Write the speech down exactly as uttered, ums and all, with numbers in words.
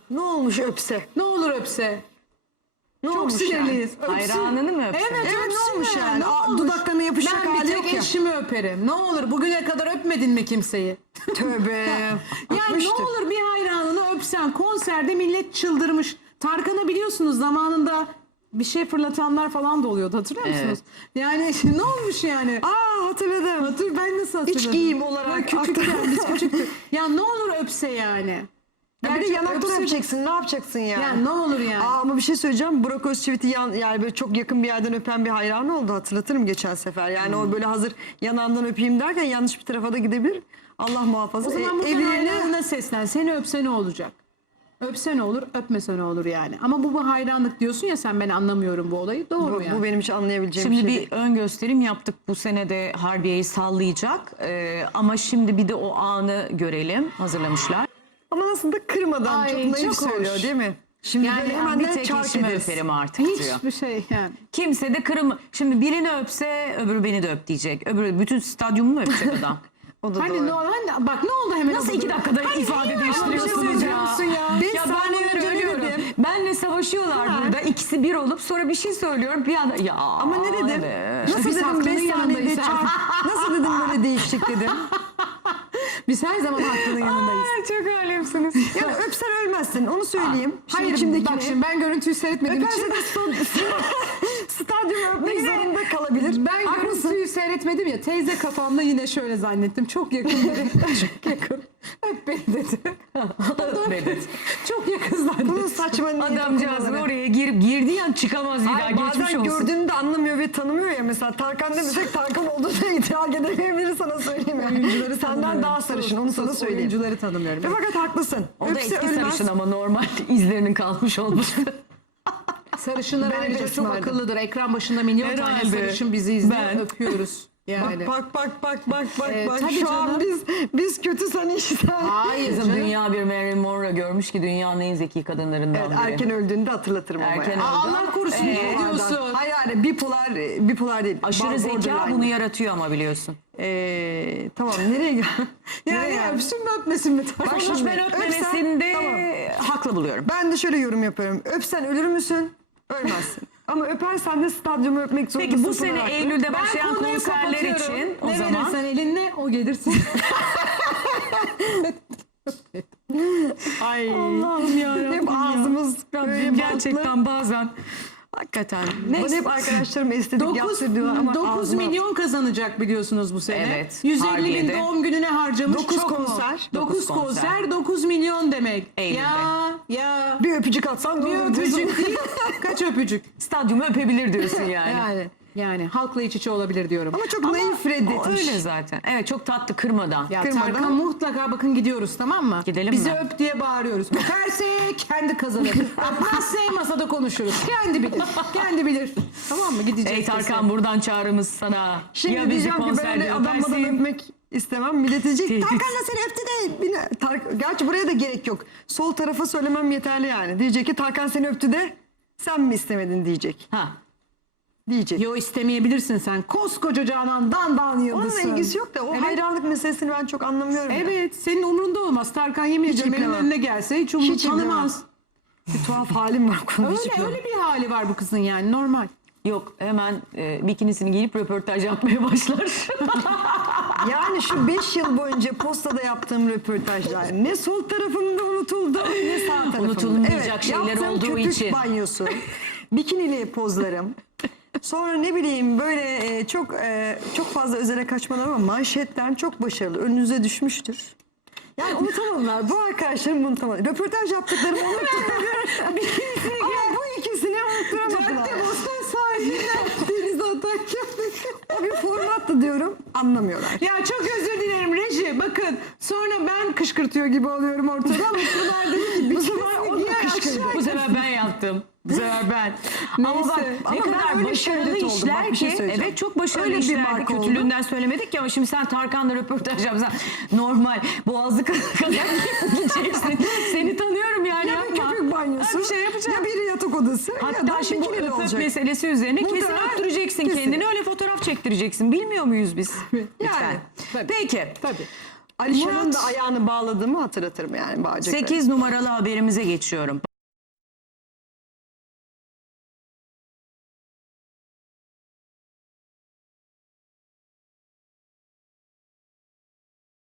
Ne olmuş öpse? Ne olur öpse. Ne Çok olmuş sinirliyiz. yani? Öpsün. Hayranını mı öpsün? Evet, Evet, ne öpsün olmuş yani? Ne Aa, olmuş? dudaklarına yapışacak Ben bir hali tek yok ya. eşimi öperim. Ne olur bugüne kadar öpmedin mi kimseyi? Tövbe. Yani Öpmüştür. ne olur bir hayranını öpsen. Konserde millet çıldırmış. Tarkan'a biliyorsunuz zamanında bir şey fırlatanlar falan da oluyordu, hatırlıyor Evet. musunuz? Yani ne olmuş yani? Aa, hatırladım. Hatır, ben nasıl hatırladım? İç giyim olarak Ha, küçükken biz küçüktük. Ya ne olur öpse yani. Ya bir de Gerçi yanaktan öpse- öpeceksin. Ne yapacaksın yani? Yani ne olur yani. Aa, ama bir şey söyleyeceğim. Burak Özçivit'i yan, yani böyle çok yakın bir yerden öpen bir hayranı oldu. Hatırlatırım geçen sefer. Yani Hmm. o böyle hazır yanağından öpeyim derken yanlış bir tarafa da gidebilir. Allah muhafaza. O zaman E, bu evliliğine- hayranına seslen. Seni öpse ne olacak? Öpse ne olur, öpmese ne olur yani. Ama bu bu hayranlık diyorsun ya sen, ben anlamıyorum bu olayı. Doğru bu, yani. bu benim hiç anlayabileceğim Şimdi bir şey bir değil. ön gösterim yaptık, bu sene de Harbiye'yi sallayacak. Ee, ama şimdi bir de o anı görelim, hazırlamışlar. Ama nasıl da kırmadan Ay, çok naif çok hoş. söylüyor değil mi? Şimdi Yani böyle ben hemen bir de tek çark eşimi ederiz. öperim artık diyor. Hiçbir şey yani. Kimse de kırım. Şimdi birini öpse öbürü beni de öp diyecek. Öbürü bütün stadyumu mu öpecek adam? O da Hani doğru. ne oldu? Hani, bak ne oldu hemen? Nasıl oldu? iki dakikada ifade niye değiştiriyorsunuz öyle ya? yapıyorsun ya? Beş Ya ben saniye bunları önce ne ölüyorum. dedim? Benle savaşıyorlar burada. İkisi bir olup sonra bir şey söylüyorum. Bir anda ya. Ama ne dedim? evet. Nasıl Biz dedim haklının beş saniyede yanındayız. çark. Nasıl dedim böyle değiştik dedim. Biz her zaman hakkının yanındayız. Ay, çok alemsiniz. Yani öpsen ölmezsin onu söyleyeyim. Şimdi Hayır içimdekini- bak şimdi ben görüntüyü seyretmediğim Öperse için. de sta- stadyumu öpmek zorunda kalabilir. Ben Haklısın. görüntüyü seyretmedim ya, teyze kafamda yine şöyle zannettim. Çok yakın biri. Çok yakın. Öp beni dedi. Dedi. Çok yakın zannettim. Bunun saçma niyeti Adamcağız kullanır. oraya girip girdiği an çıkamaz bir daha, Hayır, geçmiş bazen olsun. gördüğünü de anlamıyor ve tanımıyor ya. Mesela Tarkan demesek Tarkan olduğunu iddia edemeyebilir, sana söyleyeyim ya. Oyuncuları Senden tanımıyorum. daha sarışın, onu sana Sus, söyleyeyim. Oyuncuları tanımıyorum. Ve fakat haklısın. O da Öpse eski ölmez. sarışın ama normal izlerinin kalmış olması. Sarışınlar Ben ayrıca hep çok esmerdim. akıllıdır. Ekran başında milyon tane Herhalde. sarışın bizi izliyor. Ben. Öpüyoruz. Yani. Bak bak bak bak bak bak. Ee, bak. tabii Şu an canım. biz biz kötü sen işte. Hayır Bizim canım. dünya bir Marilyn Monroe görmüş ki dünyanın en zeki kadınlarından Evet, biri. erken öldüğünde hatırlatırım ama. Erken ya. Aa, Allah korusun, ne Bipolardan. diyorsun? Hayır hayır bipolar bipolar değil. Aşırı Bar- zeka borderline. bunu yaratıyor ama biliyorsun. Ee, tamam nereye gel? Yani Nereye geldik? öpsün mü öpmesin mi? Bak Konuş şimdi, ben öpsen, öpmemesinde tamam. haklı buluyorum. Ben de şöyle yorum yapıyorum. Öpsen ölür müsün? Ölmezsin. Ama öpersen de stadyumu öpmek zorundasın. Peki bu sene Pınar haklı. Eylül'de Ben başlayan konuyu konserler kapatıyorum. için o ne zaman verirsen elinle o gelirsin. Ay. Allah'ım ya Hep ağzımız böyle gerçekten bazen hakikaten. Bana Neyse. hep arkadaşlarım estetik dokuz yaptırdılar ama ağzıma- milyon kazanacak biliyorsunuz bu sene. Evet, yüz elli bin Harbiye'de. doğum gününe harcamış. Dokuz çok mu? konser. dokuz Dokuz konser, konser. dokuz milyon demek. Eylül'de. Ya ya. bir öpücük atsan Bir doğru öpücük değil. Kaç öpücük? Stadyumu öpebilir diyorsun yani. Yani. Yani halkla iç içe olabilir diyorum. Ama çok naif O reddetmiş. öyle zaten. Evet, çok tatlı, kırmadan. Ya kırmadan. Tarkan mutlaka bakın gidiyoruz, tamam mı? Gidelim Bizi mi? öp diye bağırıyoruz. Öperse kendi kazanır. Öpmezse masada konuşuruz. Kendi bilir. Kendi bilir. Tamam mı? Gideceğiz. Ey Tarkan, buradan çağrımız sana. Şimdi ya bizi diyeceğim ki ben konserde öyle adammadan öpersin. öpmek istemem. Millet diyecek Tehdit. Tarkan da seni öptü de. Bine- Tar- Gerçi buraya da gerek yok. Sol tarafa söylemem yeterli yani. Diyecek ki Tarkan seni öptü de sen mi istemedin diyecek. Ha. Diyecek. Yo, istemeyebilirsin sen. Koskoca Canan Dan yıldızsın. Onunla ilgisi yok da o Evet. hayranlık meselesini ben çok anlamıyorum. ya. Evet, senin umurunda olmaz. Tarkan yemin ediyorum elinin iplemem. önüne gelse hiç umur Hiç iplemem. tanımaz. Bir tuhaf halim var konuda. hiç Öyle iplemem. öyle bir hali var bu kızın yani, normal. Yok, hemen e, bikinisini giyip röportaj yapmaya başlar. Yani şu beş yıl boyunca postada yaptığım röportajlar ne sol tarafımda unutuldu ne sağ tarafımda. Unutulmayacak şeyler yaptığım olduğu köpük için. banyosu, bikinili pozlarım. Sonra ne bileyim böyle e, çok e, çok fazla özele kaçmalar ama manşetler çok başarılı. Önünüze düşmüştür. Yani unutamamlar. Bu arkadaşlarım unutamam. Röportaj yaptıklarımı unutturamadılar. Ama bu ikisini unutturamadılar. Cadde Bostan sahilinden denize atarken. O bir formattı diyorum. Anlamıyorlar. Ya çok özür dilerim reji. Bakın sonra ben kışkırtıyor gibi oluyorum ortada. Ama Pınar dedi ki Bu sefer o da giyer kışkırdı. aşağı. Bu sefer ben yaptım. Bu sefer ben. Ama Neyse. bak Ama ne ben kadar öyle başarılı şöhret oldum. işler Bak bir şey ki. söyleyeceğim. Evet, çok başarılı Öyle bir işlerdi. marka Kötülüğünden söylemedik ki ama şimdi sen Tarkan'la röportaj yapsan normal boğazı kadar gideceksin. Seni tanıyorum yani. Ya bir yapma. köpük banyosu, Ha, bir şey yapacağım. ya bir yatak odası, ya Hatta da şimdi bu bikinili öpüp olacak. meselesi üzerine kesin Muhtemelen öptüreceksin kesin. kendini, öyle fotoğraf çektireceksin. Bilmiyor muyuz biz? Lütfen. tabii. Peki. Tabii. Alişan'ın Murat- da ayağını bağladığımı hatırlatırım yani bağcıkları. sekiz numaralı haberimize geçiyorum.